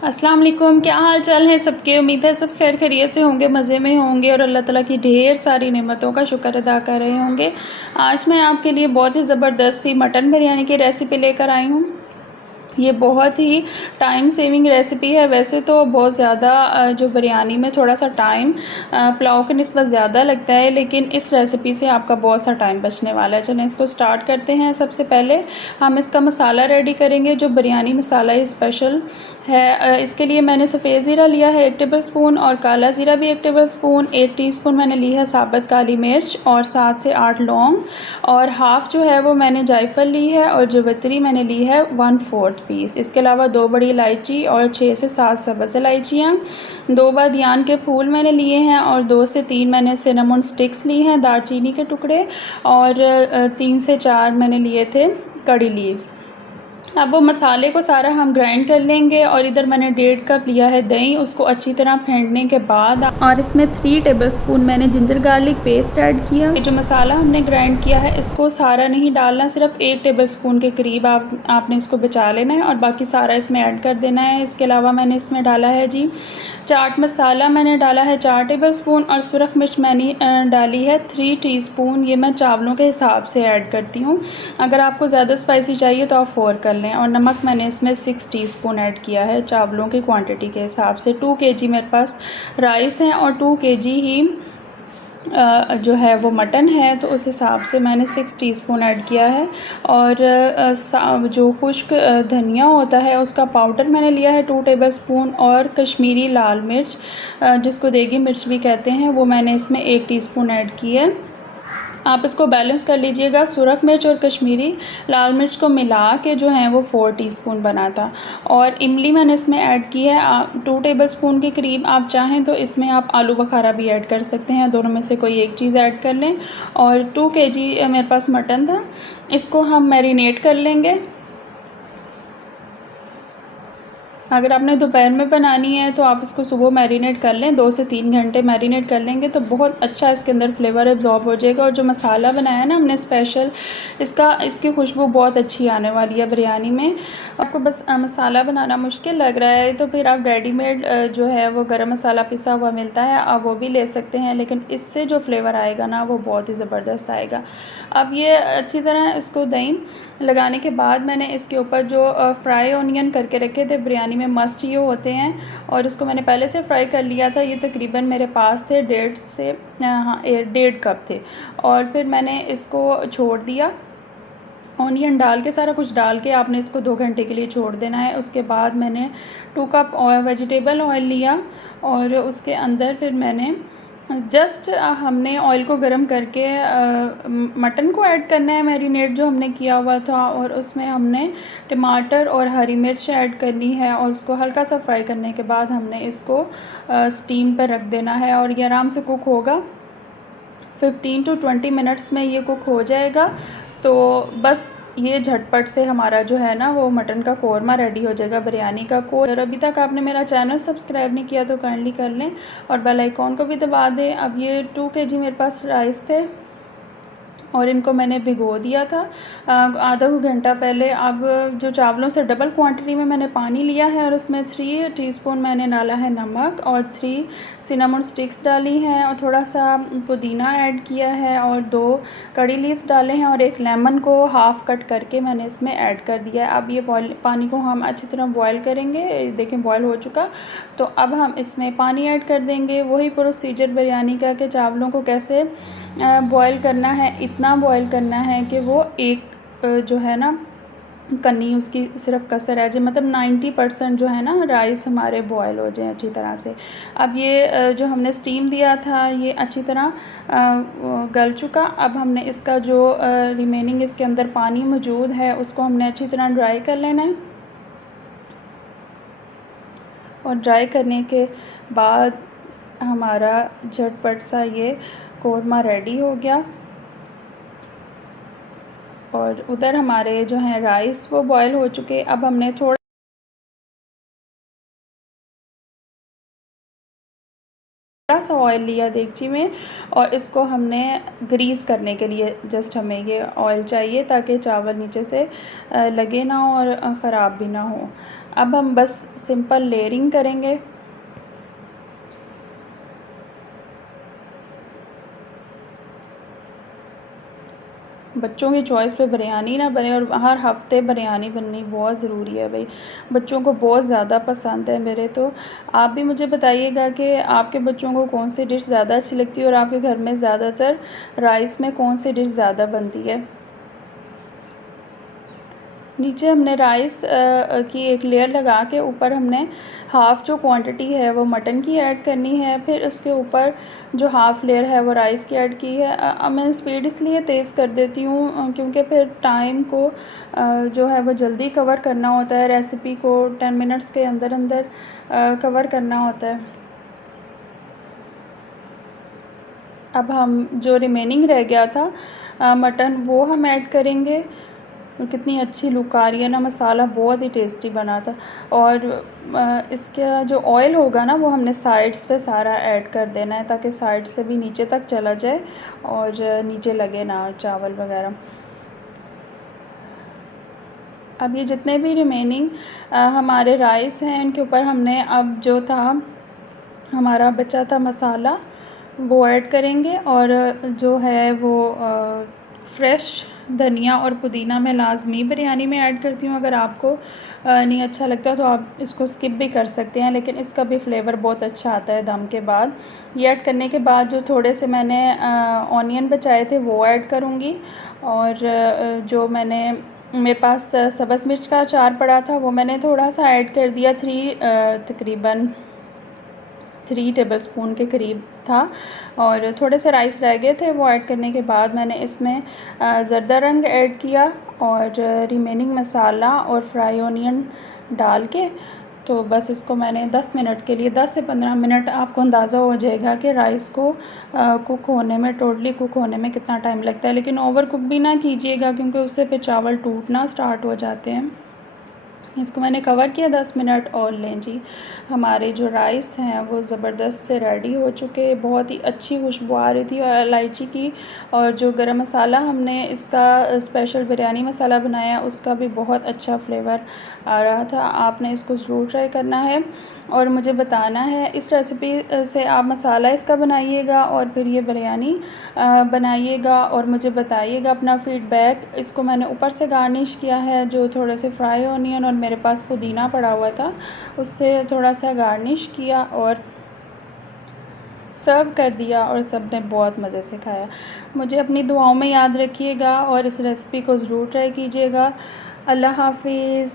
अस्सलाम वालेकुम, क्या हाल चाल है सबके। उम्मीद है सब खैर खैरियत से होंगे, मज़े में होंगे और अल्लाह ताला की ढेर सारी नेमतों का शुक्र अदा कर रहे होंगे। आज मैं आपके लिए बहुत ही ज़बरदस्त सी मटन बिरयानी की रेसिपी लेकर आई हूँ। ये बहुत ही टाइम सेविंग रेसिपी है। वैसे तो बहुत ज़्यादा जो बिरयानी में थोड़ा सा टाइम पुलाव के निस्बत ज़्यादा लगता है, लेकिन इस रेसिपी से आपका बहुत सा टाइम बचने वाला है। चलें इसको स्टार्ट करते हैं। सबसे पहले हम इसका मसाला रेडी करेंगे, जो बिरयानी मसाला है स्पेशल है। इसके लिए मैंने सफ़ेद ज़ीरा लिया है 1 टेबलस्पून और काला ज़ीरा भी 1 टेबलस्पून। 1 टीस्पून मैंने ली है साबुत काली मिर्च और 7 से 8 लौंग और हाफ़ जो है वो मैंने जायफल ली है और जवित्री मैंने ली है 1/4 पीस। इसके अलावा 2 बड़ी इलायची और 6 से 7 सब्ज़ इलायचियाँ, 2 बादियान के फूल मैंने लिए हैं और 2 से 3 मैंने सिनेमन स्टिक्स ली हैं, दालचीनी के टुकड़े, और 3 से 4 मैंने लिए थे कड़ी लीव्स। अब वो मसाले को सारा हम ग्राइंड कर लेंगे। और इधर मैंने 1.5 कप लिया है दही, उसको अच्छी तरह फेंटने के बाद और इसमें 3 टेबलस्पून मैंने जिंजर गार्लिक पेस्ट ऐड किया। ये जो मसाला हमने ग्राइंड किया है इसको सारा नहीं डालना, सिर्फ 1 टेबलस्पून के करीब आपने इसको बचा लेना है और बाकी सारा इसमें ऐड कर देना है। इसके अलावा मैंने इसमें डाला है जी चाट मसाला, मैंने डाला है 4 टेबलस्पून और सुरख मिर्च मैंने डाली है 3 टीस्पून। ये मैं चावलों के हिसाब से ऐड करती हूँ, अगर आपको ज़्यादा स्पाइसी चाहिए तो आप 4 कर लें। और नमक मैंने इसमें 6 टीस्पून ऐड किया है चावलों की क्वांटिटी के हिसाब से। 2 केजी मेरे पास राइस हैं और 2 केजी ही जो है वो मटन है, तो उस हिसाब से मैंने 6 टीस्पून ऐड किया है। और जो खुश्क धनिया होता है उसका पाउडर मैंने लिया है 2 टेबलस्पून और कश्मीरी लाल मिर्च जिसको देगी मिर्च भी कहते हैं, वो मैंने इसमें 1 टीस्पून ऐड की है। आप इसको बैलेंस कर लीजिएगा। सुरख मिर्च और कश्मीरी लाल मिर्च को मिला के जो है वो 4 टीस्पून बना था। और इमली मैंने इसमें ऐड की है 2 टेबलस्पून के करीब। आप चाहें तो इसमें आप आलू बुखारा भी ऐड कर सकते हैं, दोनों में से कोई एक चीज़ ऐड कर लें। और 2 केजी मेरे पास मटन था, इसको हम मैरिनेट कर लेंगे। अगर आपने दोपहर में बनानी है तो आप इसको सुबह मैरिनेट कर लें, 2 से 3 घंटे मैरिनेट कर लेंगे तो बहुत अच्छा इसके अंदर फ्लेवर एब्जॉर्ब हो जाएगा। और जो मसाला बनाया ना हमने स्पेशल, इसकी खुशबू बहुत अच्छी आने वाली है बिरयानी में। आपको बस मसाला बनाना मुश्किल लग रहा है तो फिर आप रेडीमेड जो है वो गरम मसाला पिसा हुआ मिलता है, आप वो भी ले सकते हैं, लेकिन इससे जो फ्लेवर आएगा ना वो बहुत ही ज़बरदस्त आएगा। अब ये अच्छी तरह इसको दही लगाने के बाद मैंने इसके ऊपर जो फ्राई ऑनियन करके रखे थे, बिरयानी में मस्ट ये होते हैं, और इसको मैंने पहले से फ्राई कर लिया था। ये तकरीबन मेरे पास थे 1.5 कप थे। और फिर मैंने इसको छोड़ दिया, ऑनियन डाल के सारा कुछ डाल के आपने इसको 2 घंटे के लिए छोड़ देना है। उसके बाद मैंने 2 कप वेजिटेबल ऑयल लिया और उसके अंदर फिर मैंने जस्ट हमने ऑयल को गरम करके मटन को ऐड करना है, मैरिनेट जो हमने किया हुआ था, और उसमें हमने टमाटर और हरी मिर्च ऐड करनी है और उसको हल्का सा फ्राई करने के बाद हमने इसको स्टीम पर रख देना है और ये आराम से कुक होगा। 15 to 20 मिनट्स में ये कुक हो जाएगा। तो बस ये झटपट से हमारा जो है ना वो मटन का कोरमा रेडी हो जाएगा, बिरयानी का कोरमा। अगर अभी तक आपने मेरा चैनल सब्सक्राइब नहीं किया तो काइंडली कर लें और बेल आइकॉन को भी दबा दें। अब ये 2 केजी मेरे पास राइस थे और इनको मैंने भिगो दिया था आधा घंटा पहले। अब जो चावलों से डबल क्वांटिटी में मैंने पानी लिया है और उसमें 3 टीस्पून मैंने डाला है नमक और 3 सिनेमन स्टिक्स डाली हैं और थोड़ा सा पुदीना ऐड किया है और 2 कड़ी लीव्स डाले हैं और 1 लेमन को हाफ़ कट करके मैंने इसमें ऐड कर दिया है। अब ये पानी को हम अच्छी तरह बॉयल करेंगे। देखें बॉयल हो चुका, तो अब हम इसमें पानी ऐड कर देंगे। वही प्रोसीजर बिरयानी का कि चावलों को कैसे बॉयल करना है, इतना बॉयल करना है कि वो एक जो है ना कन्नी उसकी सिर्फ कसर रह जाए, मतलब 90% जो है ना राइस हमारे बॉयल हो जाए अच्छी तरह से। अब ये जो हमने स्टीम दिया था ये अच्छी तरह गल चुका। अब हमने इसका जो रिमेनिंग इसके अंदर पानी मौजूद है उसको हमने अच्छी तरह ड्राई कर लेना है और ड्राई करने के बाद हमारा झटपट सा ये कोरमा रेडी हो गया। और उधर हमारे जो हैं राइस वो बॉयल हो चुके। अब हमने थोड़ा सा ऑयल लिया देगची में और इसको हमने ग्रीस करने के लिए, जस्ट हमें ये ऑयल चाहिए ताकि चावल नीचे से लगे ना हो और ख़राब भी ना हो। अब हम बस सिंपल लेयरिंग करेंगे। बच्चों की चॉइस पे बिरयानी ना बने, और हर हफ्ते बिरयानी बननी बहुत ज़रूरी है भाई, बच्चों को बहुत ज़्यादा पसंद है मेरे। तो आप भी मुझे बताइएगा कि आपके बच्चों को कौन सी डिश ज़्यादा अच्छी लगती है, और आपके घर में ज़्यादातर राइस में कौन सी डिश ज़्यादा बनती है। नीचे हमने राइस की एक लेयर लगा के ऊपर हमने हाफ़ जो क्वांटिटी है वो मटन की ऐड करनी है, फिर उसके ऊपर जो हाफ़ लेयर है वो राइस की ऐड की है। मैं स्पीड इसलिए तेज़ कर देती हूँ क्योंकि फिर टाइम को जो है वो जल्दी कवर करना होता है, रेसिपी को 10 मिनट्स के अंदर अंदर कवर करना होता है। अब हम जो रिमेनिंग रह गया था मटन, वो हम ऐड करेंगे। और कितनी अच्छी लुक आ रही है ना, मसाला बहुत ही टेस्टी बना था। और इसका जो ऑयल होगा ना वो हमने साइड्स पे सारा ऐड कर देना है, ताकि साइड से भी नीचे तक चला जाए और नीचे लगे ना चावल वगैरह। अब ये जितने भी रिमेनिंग हमारे राइस हैं इनके ऊपर हमने अब जो था हमारा बचा था मसाला वो ऐड करेंगे। और जो है वो फ्रेश धनिया और पुदीना मैं लाज़मी बिरयानी में ऐड करती हूँ। अगर आपको नहीं अच्छा लगता तो आप इसको स्किप भी कर सकते हैं, लेकिन इसका भी फ्लेवर बहुत अच्छा आता है दम के बाद। ये ऐड करने के बाद जो थोड़े से मैंने ऑनियन बचाए थे वो ऐड करूँगी। और जो मैंने मेरे पास सब्ज़ मिर्च का अचार पड़ा था वो मैंने थोड़ा सा ऐड कर दिया, तकरीबन 3 टेबलस्पून के करीब था। और थोड़े से राइस रह गए थे, वो ऐड करने के बाद मैंने इसमें ज़रदा रंग ऐड किया और रिमेनिंग मसाला और फ्राई ऑनियन डाल के, तो बस इसको मैंने 10 मिनट के लिए, 10 से 15 मिनट, आपको अंदाज़ा हो जाएगा कि राइस को कुक होने में, टोटली कुक होने में कितना टाइम लगता है। लेकिन ओवर कुक भी ना कीजिएगा क्योंकि उससे फिर चावल टूटना स्टार्ट हो जाते हैं। इसको मैंने कवर किया 10 मिनट, और लें जी हमारे जो राइस हैं वो ज़बरदस्त से रेडी हो चुके। बहुत ही अच्छी खुशबू आ रही थी, और इलायची की, और जो गरम मसाला हमने इसका स्पेशल बिरयानी मसाला बनाया उसका भी बहुत अच्छा फ्लेवर आ रहा था। आपने इसको ज़रूर ट्राई करना है और मुझे बताना है। इस रेसिपी से आप मसाला इसका बनाइएगा और फिर ये बिरयानी बनाइएगा और मुझे बताइएगा अपना फ़ीडबैक। इसको मैंने ऊपर से गार्निश किया है, जो थोड़े से फ्राई ऑनियन और मेरे पास पुदीना पड़ा हुआ था उससे थोड़ा सा गार्निश किया और सर्व कर दिया, और सब ने बहुत मज़े से खाया। मुझे अपनी दुआओं में याद रखिएगा और इस रेसिपी को ज़रूर ट्राई कीजिएगा। अल्लाह हाफ़िज़।